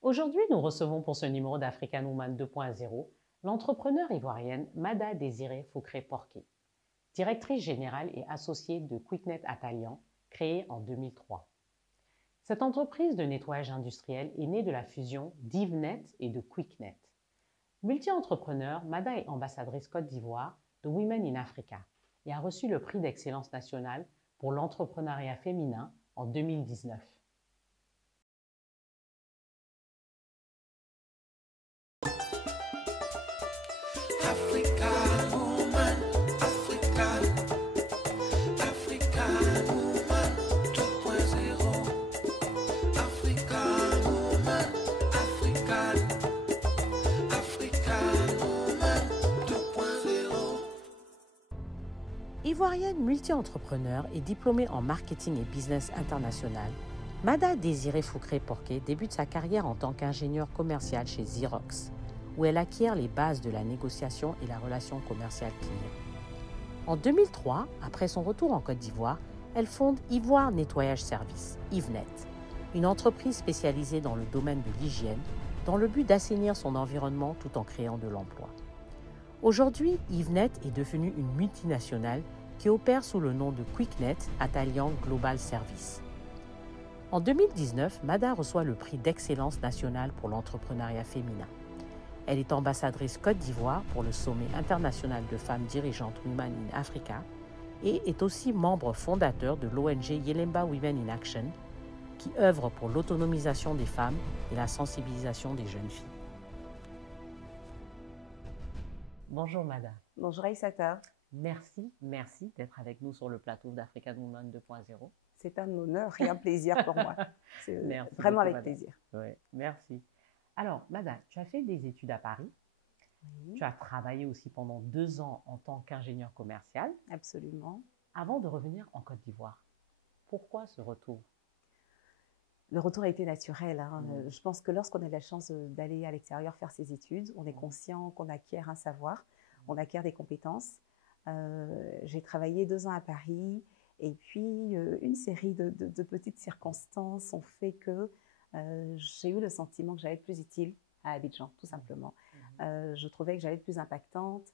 Aujourd'hui, nous recevons pour ce numéro d'African Woman 2.0 l'entrepreneur ivoirienne Mada Désiré Foukré-Porqué, directrice générale et associée de Quicknet Atalian, créée en 2003. Cette entreprise de nettoyage industriel est née de la fusion d'Yvnet et de Quicknet. Multi-entrepreneur, Mada est ambassadrice Côte d'Ivoire de Women in Africa et a reçu le prix d'excellence nationale pour l'entrepreneuriat féminin en 2019. Ivoirienne multi-entrepreneur et diplômée en marketing et business international, Mada Désiré Foukré-Porqué débute sa carrière en tant qu'ingénieure commerciale chez Xerox, où elle acquiert les bases de la négociation et la relation commerciale client. En 2003, après son retour en Côte d'Ivoire, elle fonde Ivoire Nettoyage Service, Yvnet, une entreprise spécialisée dans le domaine de l'hygiène, dans le but d'assainir son environnement tout en créant de l'emploi. Aujourd'hui, Yvnet est devenue une multinationale qui opère sous le nom de Quicknet Atalian Global Service. En 2019, Mada reçoit le prix d'excellence nationale pour l'entrepreneuriat féminin. Elle est ambassadrice Côte d'Ivoire pour le sommet international de femmes dirigeantes Women in Africa et est aussi membre fondateur de l'ONG Yelemba Women in Action, qui œuvre pour l'autonomisation des femmes et la sensibilisation des jeunes filles. Bonjour Mada. Bonjour Aïssata. Merci d'être avec nous sur le plateau d'African Woman 2.0. C'est un honneur et un plaisir pour moi. C'est vraiment beaucoup, avec Mada. plaisir. Oui, merci. Alors, Mada, tu as fait des études à Paris. Oui. Tu as travaillé aussi pendant 2 ans en tant qu'ingénieur commercial. Absolument. Avant de revenir en Côte d'Ivoire. Pourquoi ce retour? Le retour a été naturel. Je pense que lorsqu'on a la chance d'aller à l'extérieur faire ses études, on est conscient qu'on acquiert un savoir, on acquiert des compétences. J'ai travaillé 2 ans à Paris et puis une série de petites circonstances ont fait que j'ai eu le sentiment que j'allais être plus utile à Abidjan, tout simplement. Je trouvais que j'allais être plus impactante.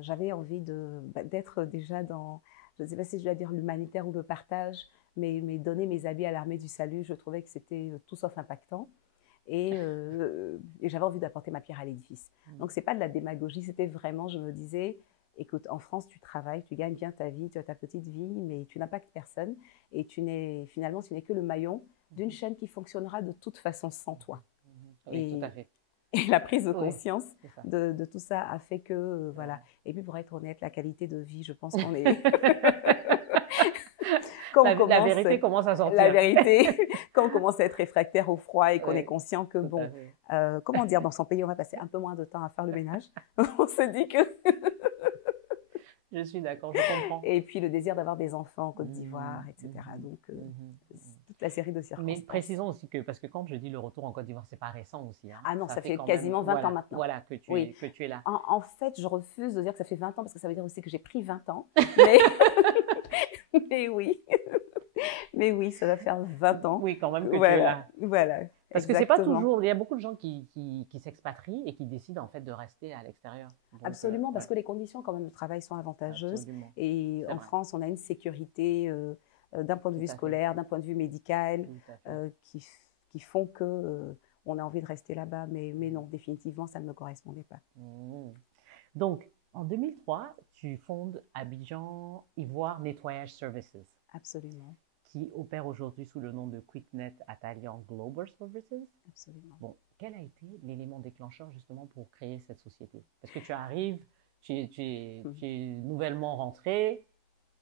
J'avais envie d'être déjà dans, je ne sais pas si je dois dire l'humanitaire ou le partage, mais donner mes habits à l'armée du salut, je trouvais que c'était tout sauf impactant. Et j'avais envie d'apporter ma pierre à l'édifice. Donc, ce n'est pas de la démagogie, c'était vraiment, je me disais, écoute, en France, tu travailles, tu gagnes bien ta vie, tu as ta petite vie, mais tu n'impactes personne. Et finalement, tu n'es que le maillon d'une chaîne qui fonctionnera de toute façon sans toi. Oui, tout à fait. Et la prise de conscience oui, de tout ça a fait que, voilà. Et puis, pour être honnête, la qualité de vie, je pense qu'on est... La vérité commence à sortir. La vérité, quand on commence à être réfractaire au froid et qu'on est conscient que, bon, comment dire, dans son pays, on va passer un peu moins de temps à faire le ménage. On se dit que... Je suis d'accord, je comprends. Et puis le désir d'avoir des enfants en Côte d'Ivoire, etc. Donc, toute la série de circonstances. Mais précisons aussi que, parce que quand je dis le retour en Côte d'Ivoire, c'est pas récent aussi. Hein. Ah non, ça fait quasiment 20 ans maintenant. Voilà, que tu es là. En fait, je refuse de dire que ça fait 20 ans parce que ça veut dire aussi que j'ai pris 20 ans. Mais oui. Mais oui, ça va faire 20 ans. Oui, quand même que tu es là. Voilà. Parce que c'est pas toujours, il y a beaucoup de gens qui s'expatrient et qui décident en fait de rester à l'extérieur. Absolument, parce que les conditions quand même de travail sont avantageuses. Absolument. Et en France, on a une sécurité d'un point de vue scolaire, d'un point de vue médical, qui font que on a envie de rester là-bas. Mais non, définitivement, ça ne me correspondait pas. Donc, en 2003, tu fondes Abidjan Ivoire Nettoyage Services. Absolument. Qui opère aujourd'hui sous le nom de Quicknet Atalian Global Services. Absolument. Bon, quel a été l'élément déclencheur justement pour créer cette société? Parce que tu arrives, tu es nouvellement rentré.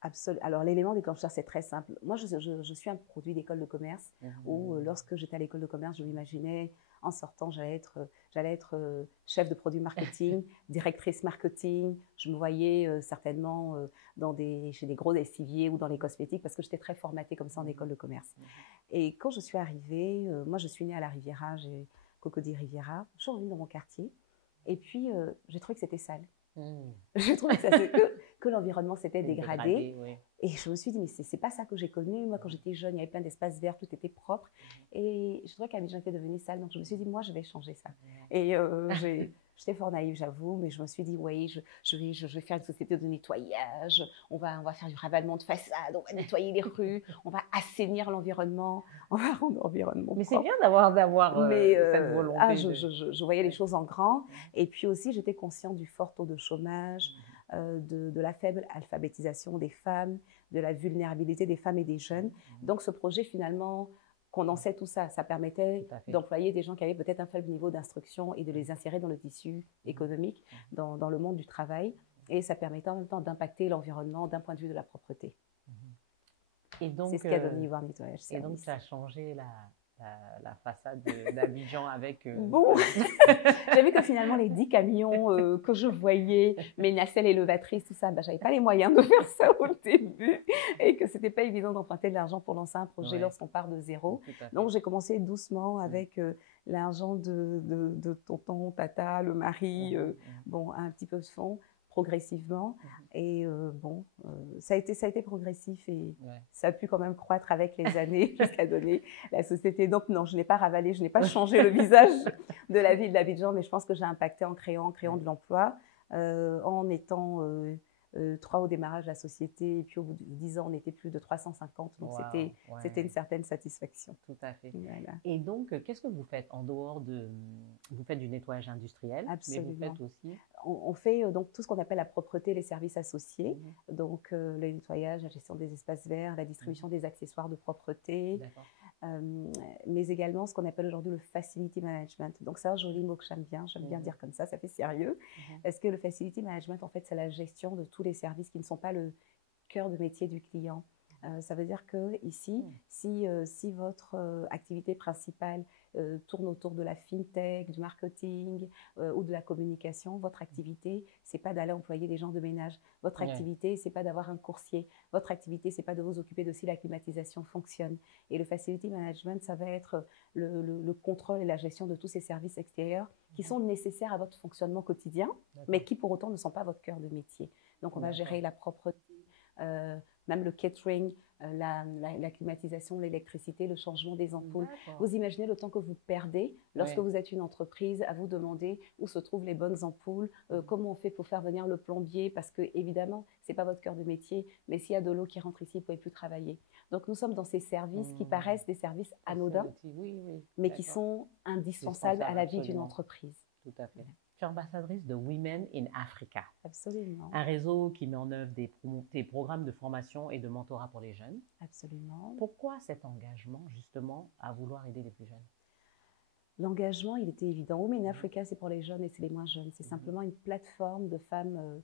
Absolument. Alors, l'élément déclencheur, c'est très simple. Moi, je suis un produit d'école de commerce où, lorsque j'étais à l'école de commerce, je m'imaginais, en sortant, j'allais être chef de produit marketing, directrice marketing. Je me voyais certainement chez des gros lessiviers ou dans les cosmétiques parce que j'étais très formatée comme ça en école de commerce. Et quand je suis arrivée, moi, je suis née à la Riviera, j'ai Cocody Riviera. Je suis revenue dans mon quartier et puis j'ai trouvé que c'était sale. Je trouvais que l'environnement s'était dégradé. Oui. Et je me suis dit, mais c'est pas ça que j'ai connu. Moi, quand j'étais jeune, il y avait plein d'espaces verts, tout était propre. Et je trouvais qu'Abidjan était devenu sale. Donc, je me suis dit, moi, je vais changer ça. Et j'étais fort naïve, j'avoue, mais je me suis dit, oui, je vais faire une société de nettoyage. On va faire du ravalement de façade, on va nettoyer les rues, on va assainir l'environnement, on va rendre l'environnement Mais propre. c'est bien d'avoir cette volonté. Je voyais les choses en grand. Et puis aussi, j'étais consciente du fort taux de chômage, de la faible alphabétisation des femmes, de la vulnérabilité des femmes et des jeunes. Donc, ce projet, finalement, condensait tout ça. Ça permettait d'employer des gens qui avaient peut-être un faible niveau d'instruction et de les insérer dans le tissu économique, dans le monde du travail. Et ça permettait en même temps d'impacter l'environnement d'un point de vue de la propreté. Et donc, c'est ce qui a donné Ivoire Nettoyage Service. Et donc, ça a changé la façade d'Abidjan avec... Bon, j'ai vu que finalement, les 10 camions que je voyais, mes nacelles élevatrices, tout ça, je n'avais pas les moyens de faire ça au début et que ce n'était pas évident d'emprunter de l'argent pour lancer un projet lorsqu'on part de zéro. Donc, j'ai commencé doucement avec l'argent de tonton, tata, le mari, bon, un petit peu de fonds, progressivement. Et ça a été progressif et ça a pu quand même croître avec les années jusqu'à donner la société. Donc non, je n'ai pas ravalé, je n'ai pas changé le visage de la ville d'Abidjan, mais je pense que j'ai impacté en créant de l'emploi, en étant 3 au démarrage de la société, et puis au bout de 10 ans, on était plus de 350, donc c'était une certaine satisfaction. Tout à fait. Voilà. Et donc, qu'est-ce que vous faites en dehors de... Vous faites du nettoyage industriel, absolument. Mais vous faites aussi... On fait donc tout ce qu'on appelle la propreté, les services associés, donc le nettoyage, la gestion des espaces verts, la distribution des accessoires de propreté, mais également ce qu'on appelle aujourd'hui le facility management. Donc c'est un joli mot que j'aime bien dire comme ça fait sérieux. Parce que le facility management, en fait, c'est la gestion de tous les services qui ne sont pas le cœur de métier du client. Ça veut dire que ici, si votre activité principale tourne autour de la fintech, du marketing ou de la communication, votre activité, c'est pas d'aller employer des gens de ménage. Votre activité, c'est pas d'avoir un coursier. Votre activité, c'est pas de vous occuper de si la climatisation fonctionne. Et le facility management, ça va être le contrôle et la gestion de tous ces services extérieurs qui sont nécessaires à votre fonctionnement quotidien, mais qui pour autant ne sont pas votre cœur de métier. Donc on va gérer la propreté, même le catering, la climatisation, l'électricité, le changement des ampoules. Vous imaginez le temps que vous perdez lorsque vous êtes une entreprise à vous demander où se trouvent les bonnes ampoules, comment on fait pour faire venir le plombier, parce que évidemment, ce n'est pas votre cœur de métier, mais s'il y a de l'eau qui rentre ici, vous ne pouvez plus travailler. Donc nous sommes dans ces services qui paraissent des services anodins, mais qui sont indispensables à la vie d'une entreprise. Tout à fait. Tu es ambassadrice de Women in Africa. Absolument. Un réseau qui met en œuvre des programmes de formation et de mentorat pour les jeunes. Absolument. Pourquoi cet engagement, justement, à vouloir aider les plus jeunes? L'engagement, il était évident. Women in Africa, c'est pour les jeunes et c'est les moins jeunes. C'est simplement une plateforme de femmes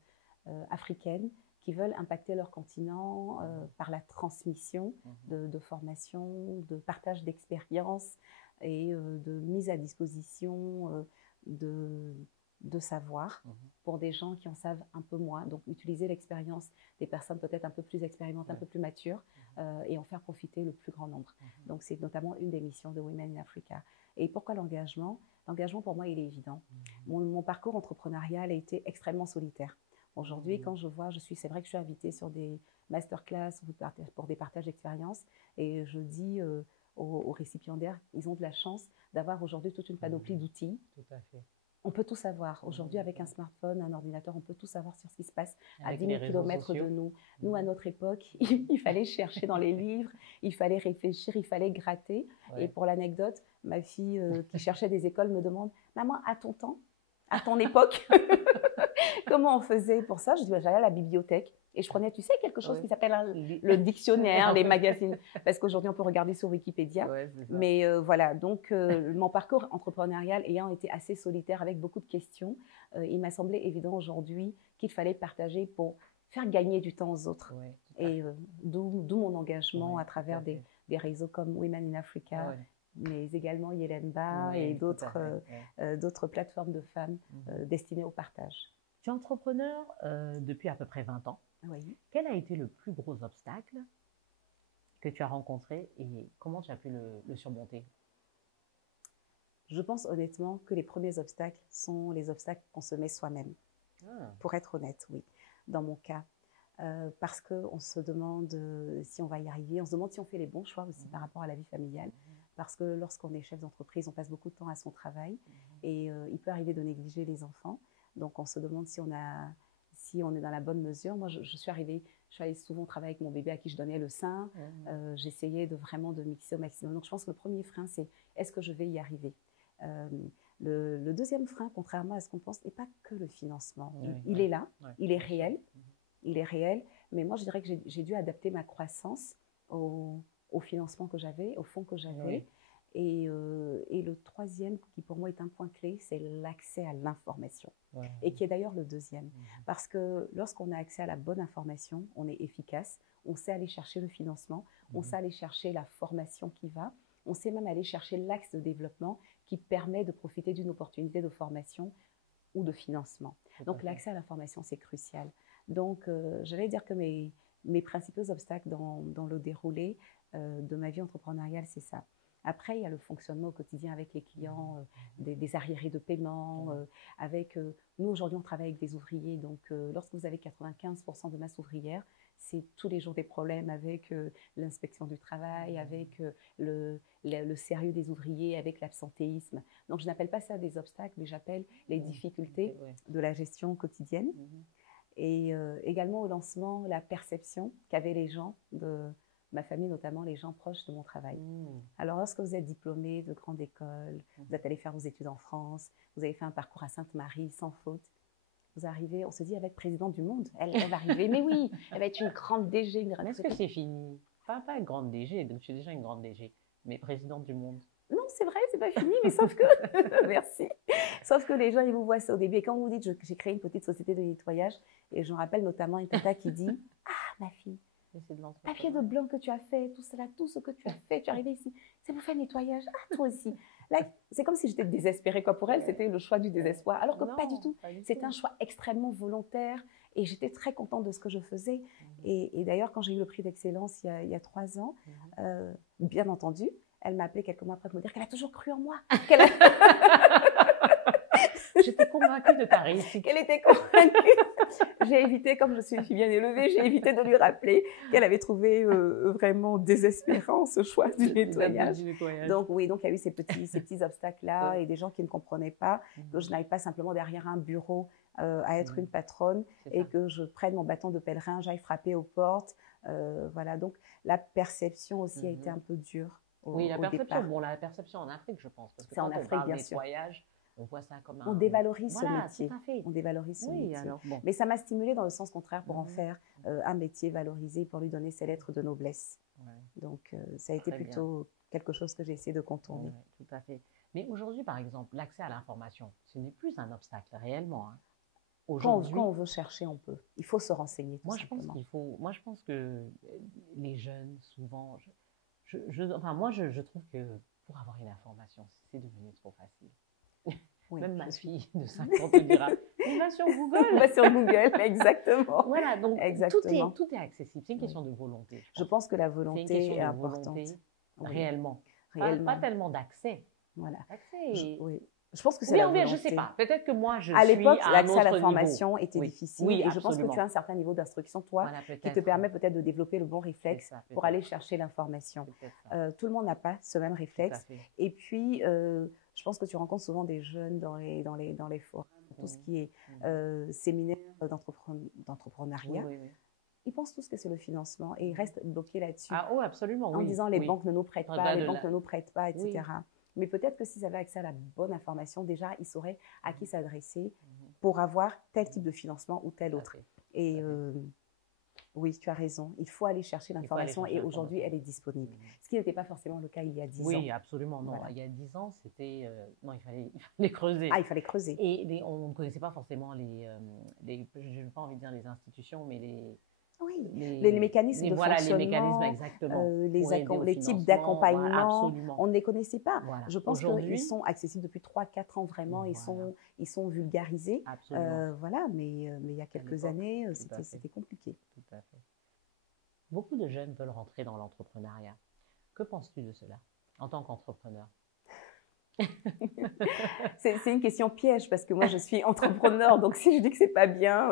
africaines qui veulent impacter leur continent par la transmission de formation, de partage d'expériences et de mise à disposition de savoir pour des gens qui en savent un peu moins. Donc, utiliser l'expérience des personnes peut-être un peu plus expérimentées, un peu plus matures et en faire profiter le plus grand nombre. Donc, c'est notamment une des missions de Women in Africa. Et pourquoi l'engagement? L'engagement, pour moi, il est évident. Mon parcours entrepreneurial a été extrêmement solitaire. Aujourd'hui, quand je vois, c'est vrai que je suis invitée sur des masterclass pour des partages d'expériences et je dis aux récipiendaires, ils ont de la chance d'avoir aujourd'hui toute une panoplie d'outils. Tout à fait. On peut tout savoir. Aujourd'hui, avec un smartphone, un ordinateur, on peut tout savoir sur ce qui se passe à 10 000 km de nous. Nous, à notre époque, il fallait chercher dans les livres, il fallait réfléchir, il fallait gratter. Et pour l'anecdote, ma fille qui cherchait des écoles me demande « Maman, à ton temps, à ton époque, comment on faisait pour ça ?» Je dis j'allais à la bibliothèque. Et je prenais, tu sais, quelque chose qui s'appelle le dictionnaire, les magazines, parce qu'aujourd'hui, on peut regarder sur Wikipédia. Mais voilà, donc mon parcours entrepreneurial ayant été assez solitaire avec beaucoup de questions, il m'a semblé évident aujourd'hui qu'il fallait partager pour faire gagner du temps aux autres. Et d'où mon engagement à travers des réseaux comme Women in Africa, mais également Yelemba et d'autres plateformes de femmes destinées au partage. Tu es entrepreneur depuis à peu près 20 ans. Oui. Quel a été le plus gros obstacle que tu as rencontré et comment tu as pu le surmonter? Je pense honnêtement que les premiers obstacles sont les obstacles qu'on se met soi-même. Pour être honnête, oui, dans mon cas. Parce qu'on se demande si on va y arriver, on se demande si on fait les bons choix aussi par rapport à la vie familiale. Parce que lorsqu'on est chef d'entreprise, on passe beaucoup de temps à son travail et il peut arriver de négliger les enfants. Donc, on se demande si on est dans la bonne mesure. Moi, je suis allée souvent travailler avec mon bébé à qui je donnais le sein. J'essayais vraiment de mixer au maximum. Donc, je pense que le premier frein, c'est est-ce que je vais y arriver? Le deuxième frein, contrairement à ce qu'on pense, n'est pas que le financement. Il est là, il est réel. Il est réel, mais moi, je dirais que j'ai dû adapter ma croissance au financement que j'avais, au fonds que j'avais. Et le troisième, qui pour moi est un point clé, c'est l'accès à l'information, et qui est d'ailleurs le deuxième. Parce que lorsqu'on a accès à la bonne information, on est efficace, on sait aller chercher le financement, on sait aller chercher la formation qui va, on sait même aller chercher l'axe de développement qui permet de profiter d'une opportunité de formation ou de financement. Donc, l'accès à l'information, c'est crucial. Donc, j'allais dire que mes principaux obstacles dans le déroulé de ma vie entrepreneuriale, c'est ça. Après, il y a le fonctionnement au quotidien avec les clients, des arriérés de paiement. Nous, aujourd'hui, on travaille avec des ouvriers. Donc, lorsque vous avez 95% de masse ouvrière, c'est tous les jours des problèmes avec l'inspection du travail, avec le sérieux des ouvriers, avec l'absentéisme. Donc, je n'appelle pas ça des obstacles, mais j'appelle les difficultés de la gestion quotidienne. Et également au lancement, la perception qu'avaient les gens de ma famille, notamment les gens proches de mon travail. Alors, lorsque vous êtes diplômé de grande école, vous êtes allé faire vos études en France, vous avez fait un parcours à Sainte-Marie sans faute, vous arrivez, on se dit, elle va être présidente du monde, elle va arriver, mais oui, elle va être une grande DG. Est-ce que c'est fini? Pas une grande DG, donc je suis déjà une grande DG, mais présidente du monde. Non, c'est vrai, c'est pas fini, mais sauf que, merci, sauf que les gens, ils vous voient ça au début. Et quand vous dites, j'ai créé une petite société de nettoyage, et je me rappelle notamment une tata qui dit, ah, ma fille, papier de blanc que tu as fait, tout cela, tout ce que tu as fait, tu es arrivée ici, c'est pour faire le nettoyage, ah, toi aussi. Là, c'est comme si j'étais désespérée, quoi. Pour elle, c'était le choix du désespoir, alors que non, pas du tout. C'était un choix extrêmement volontaire, et j'étais très contente de ce que je faisais. Et d'ailleurs, quand j'ai eu le prix d'excellence il y a 3 ans, bien entendu, elle m'a appelé quelques mois après pour me dire qu'elle a toujours cru en moi. J'étais convaincue de ta réussite. Qu'elle était convaincue. J'ai évité, comme je suis une fille bien élevée, j'ai évité de lui rappeler qu'elle avait trouvé vraiment désespérant ce choix du nettoyage. Donc oui, donc il y a eu ces petits obstacles-là et des gens qui ne comprenaient pas que je n'aille pas simplement derrière un bureau à être une patronne et que je prenne mon bâton de pèlerin, j'aille frapper aux portes. Voilà, donc la perception aussi a été un peu dure. Oui, la perception. Bon, la perception en Afrique, je pense, parce que quand on parle nettoyage, on voit ça comme un... On dévalorise ce métier. Tout à fait. On dévalorise ce métier. Alors, bon. Mais ça m'a stimulée dans le sens contraire pour en faire un métier valorisé, pour lui donner ses lettres de noblesse. Donc, ça a été plutôt quelque chose que j'ai essayé de contourner. Tout à fait. Mais aujourd'hui, par exemple, l'accès à l'information, ce n'est plus un obstacle réellement. Hein. Quand on veut chercher, on peut. Il faut se renseigner. Moi, je pense que les jeunes, souvent... je trouve que pour avoir une information, c'est devenu trop facile. Oui, même ma fille de 5 ans te dira, on va sur Google. On va sur Google, exactement. Voilà, donc tout est accessible. C'est une question de volonté. Je pense que la volonté est importante. Réellement. Pas tellement d'accès. Voilà. Oui. Je pense que c'est la volonté. Je ne sais pas. Peut-être que moi, je à suis l'époque, à l'accès à l'information était difficile. Oui, et je pense que tu as un certain niveau d'instruction, toi, qui te permet peut-être de développer le bon réflexe pour aller chercher l'information. Tout le monde n'a pas ce même réflexe. Et puis, je pense que tu rencontres souvent des jeunes dans les forums, tout ce qui est séminaire d'entrepreneuriat. Ils pensent tous que c'est le financement et ils restent bloqués là-dessus. Ah, oh, absolument, en disant les banques ne nous prêtent pas, les banques ne nous prêtent pas, etc. Mais peut-être que s'ils avaient accès à la bonne information, déjà, ils sauraient à qui s'adresser pour avoir tel type de financement ou tel autre. Et oui, tu as raison. Il faut aller chercher l'information et aujourd'hui, elle est disponible. Ce qui n'était pas forcément le cas il y a 10 ans. Oui, absolument. Non, il y a 10 ans, c'était... non, il fallait creuser. Ah, il fallait creuser. Et on ne connaissait pas forcément je n'ai pas envie de dire les institutions, mais les mécanismes de fonctionnement, les mécanismes exactement, les types d'accompagnement, on ne les connaissait pas. Voilà. Je pense qu'ils sont accessibles depuis 3-4 ans vraiment, ils sont vulgarisés. Voilà, mais il y a quelques années, c'était compliqué. Tout à fait. Beaucoup de jeunes veulent rentrer dans l'entrepreneuriat. Que penses-tu de cela en tant qu'entrepreneur? C'est une question piège parce que moi, je suis entrepreneur. Donc, si je dis que c'est pas bien,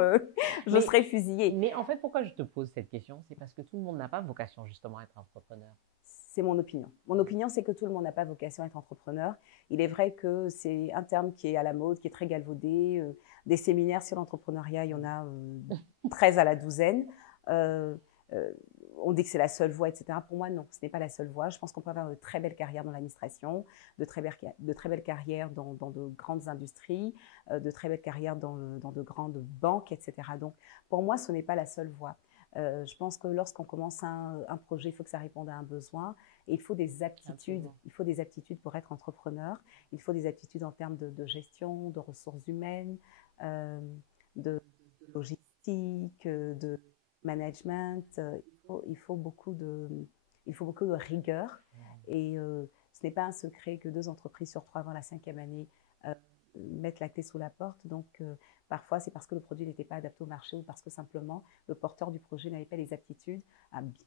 je serai fusillée. Mais en fait, pourquoi je te pose cette question? C'est parce que tout le monde n'a pas vocation justement à être entrepreneur. C'est mon opinion. Mon opinion, c'est que tout le monde n'a pas vocation à être entrepreneur. Il est vrai que c'est un terme qui est à la mode, qui est très galvaudé. Des séminaires sur l'entrepreneuriat, il y en a 13 à la douzaine. On dit que c'est la seule voie, etc. Pour moi, non, ce n'est pas la seule voie. Je pense qu'on peut avoir de très belles carrières dans l'administration, de très belles carrières dans de grandes industries, de très belles carrières dans de grandes banques, etc. Donc, pour moi, ce n'est pas la seule voie. Je pense que lorsqu'on commence un projet, il faut que ça réponde à un besoin et il faut des aptitudes. Absolument. Il faut des aptitudes pour être entrepreneur. Il faut des aptitudes en termes de gestion, de ressources humaines, de logistique, de management. Il faut beaucoup de rigueur. Et ce n'est pas un secret que 2 entreprises sur 3 avant la 5e année mettent la clé sous la porte. Donc, parfois, c'est parce que le produit n'était pas adapté au marché ou parce que simplement le porteur du projet n'avait pas les aptitudes.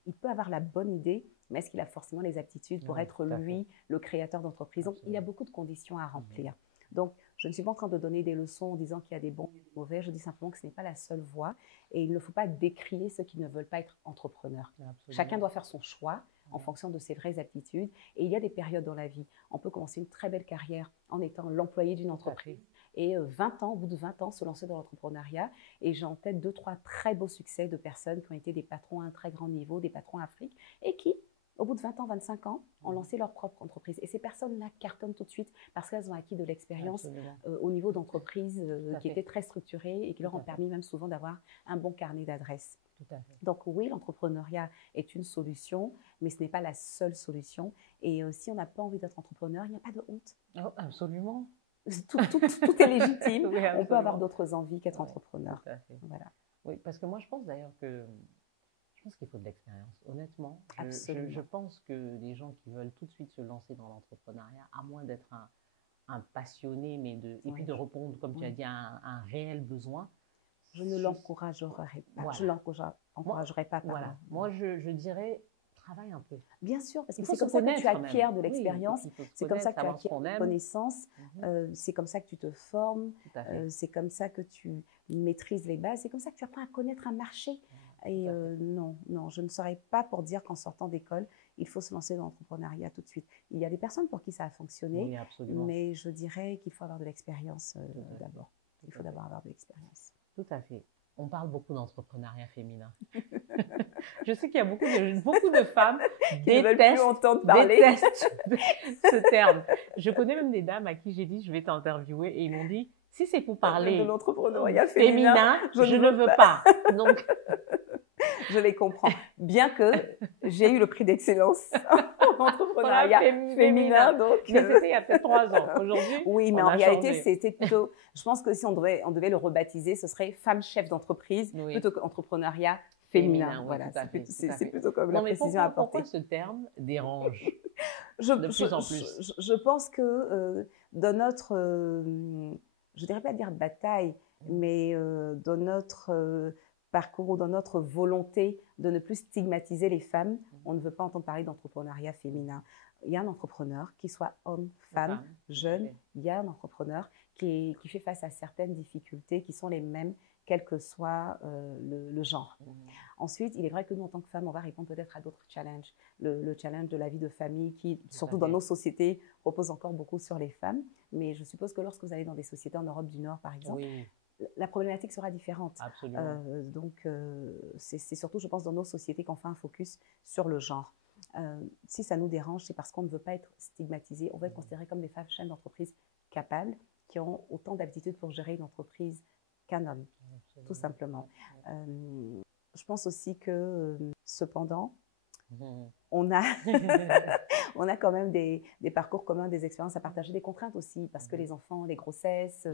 Il peut avoir la bonne idée, mais est-ce qu'il a forcément les aptitudes pour être lui, le créateur d'entreprise? Donc, il y a beaucoup de conditions à remplir. Donc, je ne suis pas en train de donner des leçons en disant qu'il y a des bons et des mauvais. Je dis simplement que ce n'est pas la seule voie et il ne faut pas décrier ceux qui ne veulent pas être entrepreneurs. Absolument. Chacun doit faire son choix en fonction de ses vraies aptitudes. Et il y a des périodes dans la vie. On peut commencer une très belle carrière en étant l'employé d'une entreprise. Et 20 ans, au bout de 20 ans, se lancer dans l'entrepreneuriat. Et j'ai en tête 2-3 très beaux succès de personnes qui ont été des patrons à un très grand niveau, des patrons Afrique, et qui, au bout de 20 ans, 25 ans, ont lancé leur propre entreprise. Et ces personnes-là cartonnent tout de suite parce qu'elles ont acquis de l'expérience au niveau d'entreprise qui était très structurée et qui leur ont permis même souvent d'avoir un bon carnet d'adresses. Donc oui, l'entrepreneuriat est une solution, mais ce n'est pas la seule solution. Et si on n'a pas envie d'être entrepreneur, il n'y a pas de honte. Oh, absolument. Tout est légitime. Oui, on peut avoir d'autres envies qu'être entrepreneur. Voilà. Oui, parce que moi, je pense d'ailleurs que qu'il faut de l'expérience. Honnêtement, je pense que les gens qui veulent tout de suite se lancer dans l'entrepreneuriat, à moins d'être un passionné, mais et puis de répondre, comme tu as dit, à un réel besoin. Je ne l'encouragerai pas. Voilà. Je ne l'encouragerai pas. Voilà. Moi, je dirais, travaille un peu. Bien sûr, parce que c'est comme ça que tu acquiers de l'expérience, c'est comme ça que tu acquiers de connaissances, c'est comme ça que tu te formes, c'est comme ça que tu maîtrises les bases, c'est comme ça que tu apprends à connaître un marché. Et non, je ne serais pas pour dire qu'en sortant d'école, il faut se lancer dans l'entrepreneuriat tout de suite. Il y a des personnes pour qui ça a fonctionné, mais je dirais qu'il faut avoir de l'expérience d'abord. Il faut d'abord avoir de l'expérience. Tout à fait. On parle beaucoup d'entrepreneuriat féminin. Je sais qu'il y a beaucoup de femmes qui ne veulent plus entendre parler ce terme. Je connais même des dames à qui j'ai dit je vais t'interviewer et ils m'ont dit si c'est pour parler de l'entrepreneuriat féminin, je ne veux pas. Donc, je les comprends. Bien que j'ai eu le prix d'excellence en entrepreneuriat féminin. Donc, mais c'était il y a peut-être 3 ans. Aujourd'hui, oui, mais en réalité, c'était plutôt. Je pense que si on devait le rebaptiser, ce serait femme chef d'entreprise plutôt qu'entrepreneuriat féminin. Voilà, c'est plutôt comme la précision apportée. Pourquoi ce terme dérange de plus en plus? Je pense que dans notre, je ne dirais pas dire bataille, mais dans notre parcours ou dans notre volonté de ne plus stigmatiser les femmes, on ne veut pas entendre parler d'entrepreneuriat féminin. Il y a un entrepreneur, qu'il soit homme, femme, jeune, il y a un entrepreneur qui fait face à certaines difficultés qui sont les mêmes, quel que soit le genre. Ensuite, il est vrai que nous, en tant que femmes, on va répondre peut-être à d'autres challenges. Le challenge de la vie de famille qui, surtout dans nos sociétés, repose encore beaucoup sur les femmes. Mais je suppose que lorsque vous allez dans des sociétés en Europe du Nord, par exemple, la problématique sera différente. Absolument. Donc, c'est surtout, je pense, dans nos sociétés qu'on fait un focus sur le genre. Si ça nous dérange, c'est parce qu'on ne veut pas être stigmatisé. On veut être considéré comme des femmes chefs d'entreprise capables, qui ont autant d'aptitudes pour gérer une entreprise qu'un homme, tout simplement. Je pense aussi que, cependant, on a quand même des parcours communs, des expériences à partager, des contraintes aussi, parce que les enfants, les grossesses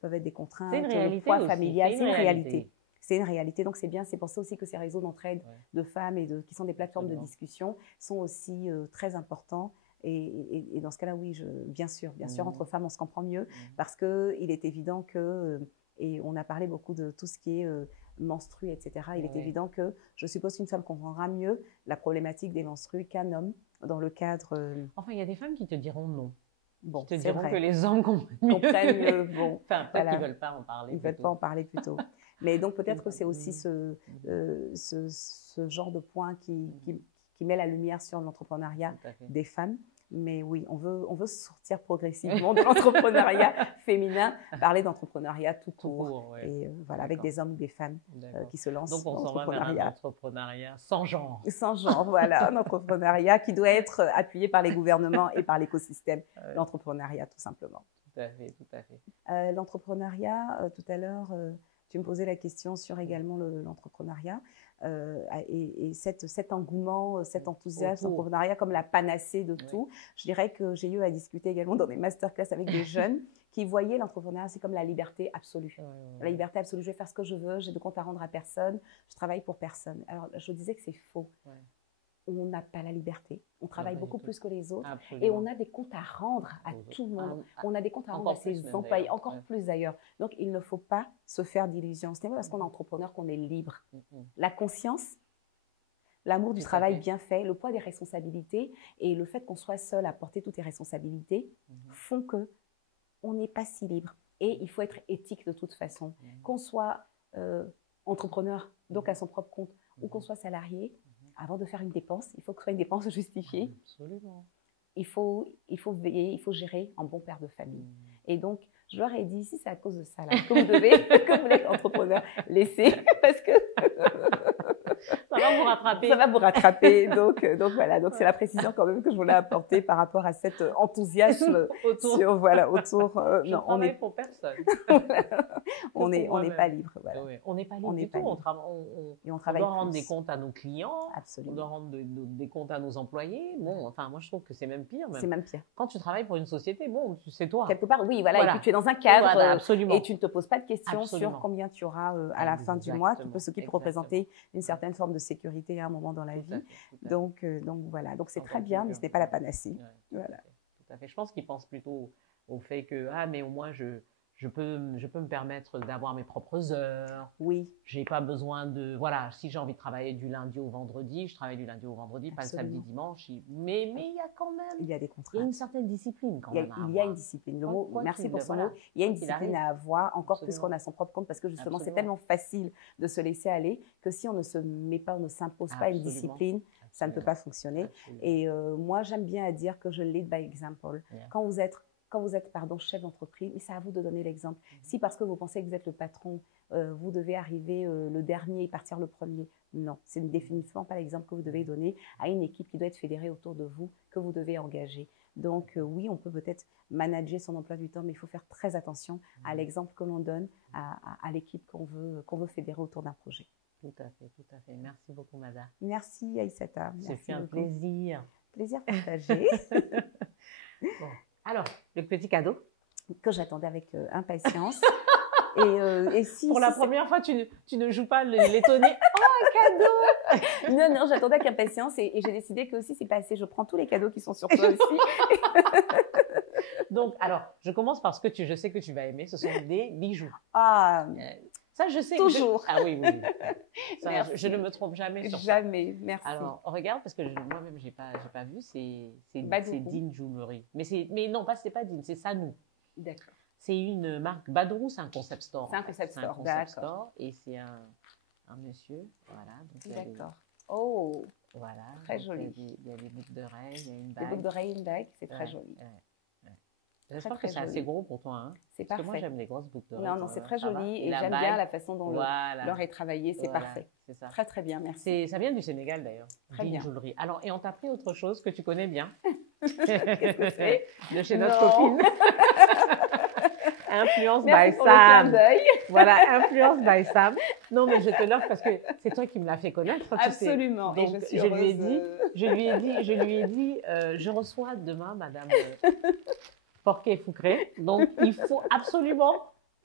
peuvent être des contraintes. C'est une réalité, le poids familial, c'est une réalité. C'est une réalité, donc c'est bien. C'est pour ça aussi que ces réseaux d'entraide de femmes et qui sont des plateformes de discussion sont aussi très importants. Et dans ce cas-là, oui, bien sûr, entre femmes, on se comprend mieux parce qu'il est évident que, et on a parlé beaucoup de tout ce qui est menstrues, etc. Il est évident que je suppose qu'une femme comprendra mieux la problématique des menstrues qu'un homme dans le cadre… Enfin, il y a des femmes qui te diront non. Bon, Ils te c'est diront vrai. que les hommes comprennent mieux. Bon, Enfin, peut-être voilà. qu'ils ne veulent pas en parler. Ils ne veulent plutôt. pas en parler plus tôt. Mais donc peut-être que c'est aussi ce genre de point qui met la lumière sur l'entrepreneuriat Tout à fait. des femmes. Mais oui, on veut sortir progressivement de l'entrepreneuriat féminin, parler d'entrepreneuriat tout court. Ouais. Et voilà, avec des hommes ou des femmes qui se lancent Donc, dans on s'en va vers un entrepreneuriat sans genre. Sans genre, voilà, un entrepreneuriat qui doit être appuyé par les gouvernements et par l'écosystème. L'entrepreneuriat, tout simplement. Tout à fait, tout à fait. L'entrepreneuriat, tout à l'heure, tu me posais la question sur également l'entrepreneuriat et cet engouement, cet enthousiasme, l'entrepreneuriat comme la panacée de tout. Je dirais que j'ai eu à discuter également dans des masterclass avec des jeunes qui voyaient l'entrepreneuriat, c'est comme la liberté absolue. La liberté absolue, je vais faire ce que je veux, j'ai de compte à rendre à personne, je travaille pour personne. Alors, je disais que c'est faux. On n'a pas la liberté. On travaille beaucoup plus que les autres. Absolument. Et on a des comptes à rendre à tout le monde. On a des comptes à rendre à ses employés, encore plus d'ailleurs. Donc, il ne faut pas se faire d'illusions. Ce n'est pas parce qu'on est entrepreneur qu'on est libre. La conscience, l'amour du travail bien fait, le poids des responsabilités et le fait qu'on soit seul à porter toutes les responsabilités font que on n'est pas si libre. Et il faut être éthique de toute façon. Qu'on soit entrepreneur, donc à son propre compte, ou qu'on soit salarié, avant de faire une dépense, il faut que ce soit une dépense justifiée. Absolument. Il faut veiller, il faut gérer en bon père de famille. Et donc, je leur ai dit, si c'est à cause de ça, là, que vous devez, comme vous êtes entrepreneur, laisser, parce que ça va vous rattraper. Ça va vous rattraper. Donc voilà, donc c'est la précision quand même que je voulais apporter par rapport à cet enthousiasme autour. Non, on n'est pour personne. on n'est pas libre. Voilà. Oui, on n'est pas libre du tout. On travaille doit rendre des comptes à nos clients. Absolument. On doit rendre des comptes à nos employés. Bon, enfin, moi je trouve que c'est même pire. C'est même pire. Quand tu travailles pour une société, bon, c'est toi. Quelque part, oui, voilà. Et puis tu es dans un cadre. Voilà, absolument. Et tu ne te poses pas de questions sur combien tu auras à la fin du mois, ce qui peut représenter une certaine forme de sécurité à un moment dans la vie. Donc voilà. Donc c'est très bien, mais ce n'est pas la panacée. Voilà. Tout à fait. Je pense qu'ils pensent plutôt au fait que mais au moins je peux me permettre d'avoir mes propres heures. Oui. J'ai pas besoin de voilà, si j'ai envie de travailler du lundi au vendredi, je travaille du lundi au vendredi, pas le samedi, dimanche. Mais il y a quand même. Il y a des contraintes. Il y a une certaine discipline quand même. Il y a une discipline. Le mot, merci pour son mot. Il y a une discipline à avoir, encore plus qu'on a son propre compte, parce que justement, c'est tellement facile de se laisser aller que si on ne se met pas, on ne s'impose pas une discipline, ça ne peut pas fonctionner. Et moi, j'aime bien à dire que je lead by example. Quand vous êtes chef d'entreprise, et c'est à vous de donner l'exemple. Si parce que vous pensez que vous êtes le patron, vous devez arriver le dernier et partir le premier, non. C'est définitivement pas l'exemple que vous devez donner à une équipe qui doit être fédérée autour de vous, que vous devez engager. Donc oui, on peut peut-être manager son emploi du temps, mais il faut faire très attention à l'exemple que l'on donne à l'équipe qu'on veut fédérer autour d'un projet. Tout à fait, tout à fait. Merci beaucoup, Mada. Merci, Aïssata. C'est un plaisir. Plaisir partagé. Bon. Alors, le petit cadeau que j'attendais avec impatience. Et si pour la première fois, tu ne joues pas l'étonné. Oh, un cadeau. Non, j'attendais avec impatience et j'ai décidé que aussi c'est pas assez. Je prends tous les cadeaux qui sont sur toi aussi. Donc, alors, je commence par ce que je sais que tu vas aimer. Ce sont des bijoux. Ah. Ça, je sais. Toujours. Ah oui. Ça, je ne me trompe jamais sur ça. Jamais, merci. Alors, regarde, parce que moi-même, j'ai pas vu, c'est Dean Jewelry. Mais non, c'est pas Dean, c'est Sanou. D'accord. C'est une marque, Badrou, c'est un concept store. C'est un concept store, C'est un concept store, et c'est un monsieur, voilà. D'accord. Oh, voilà. Très joli. Il y a des boucles d'oreilles, il y a une bague. Des boucles d'oreilles, une bague, c'est très joli. J'espère que c'est assez gros pour toi. Hein. C'est parfait. Parce que moi, j'aime les grosses boucles d'oreilles. Non, c'est très joli et j'aime bien la façon dont l'or est travaillé. C'est parfait. C'est ça. Très, très bien, merci. Ça vient du Sénégal, d'ailleurs. Très bien. Jewelry. Alors, et on t'a pris autre chose que tu connais bien. Qu'est-ce que c'est? De chez notre copine. Influence by Sam. Voilà, Influence by Sam. Non, mais je te l'offre parce que c'est toi qui me l'as fait connaître. Absolument. Tu sais. Donc, je lui ai dit, je reçois demain Madame Porquet-Foucré. Donc, il faut absolument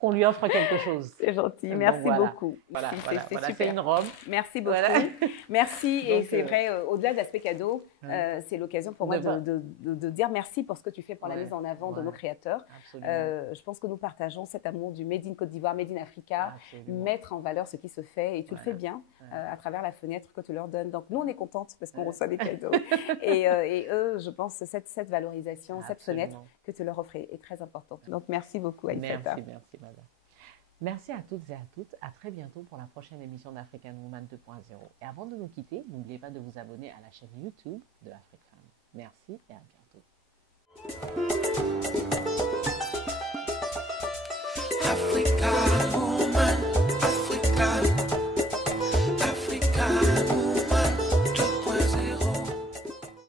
qu'on lui offre quelque chose. C'est gentil, merci beaucoup. Voilà, c'est c'est super. une robe. Merci beaucoup. Voilà. Merci, et c'est vrai, au-delà de l'aspect cadeau, c'est l'occasion pour moi de dire merci pour ce que tu fais pour la mise en avant de nos créateurs. Je pense que nous partageons cet amour du Made in Côte d'Ivoire, Made in Africa, mettre en valeur ce qui se fait, et tu le fais bien à travers la fenêtre que tu leur donnes. Donc nous, on est contentes parce qu'on reçoit des cadeaux. Et eux, je pense que cette valorisation, cette fenêtre que tu leur offres est très importante. Donc merci beaucoup, Aïssata. Merci, madame. Merci à toutes et à toutes. À très bientôt pour la prochaine émission d'African Woman 2.0. Et avant de nous quitter, n'oubliez pas de vous abonner à la chaîne YouTube de Afrique Femme. Merci et à bientôt. Africa.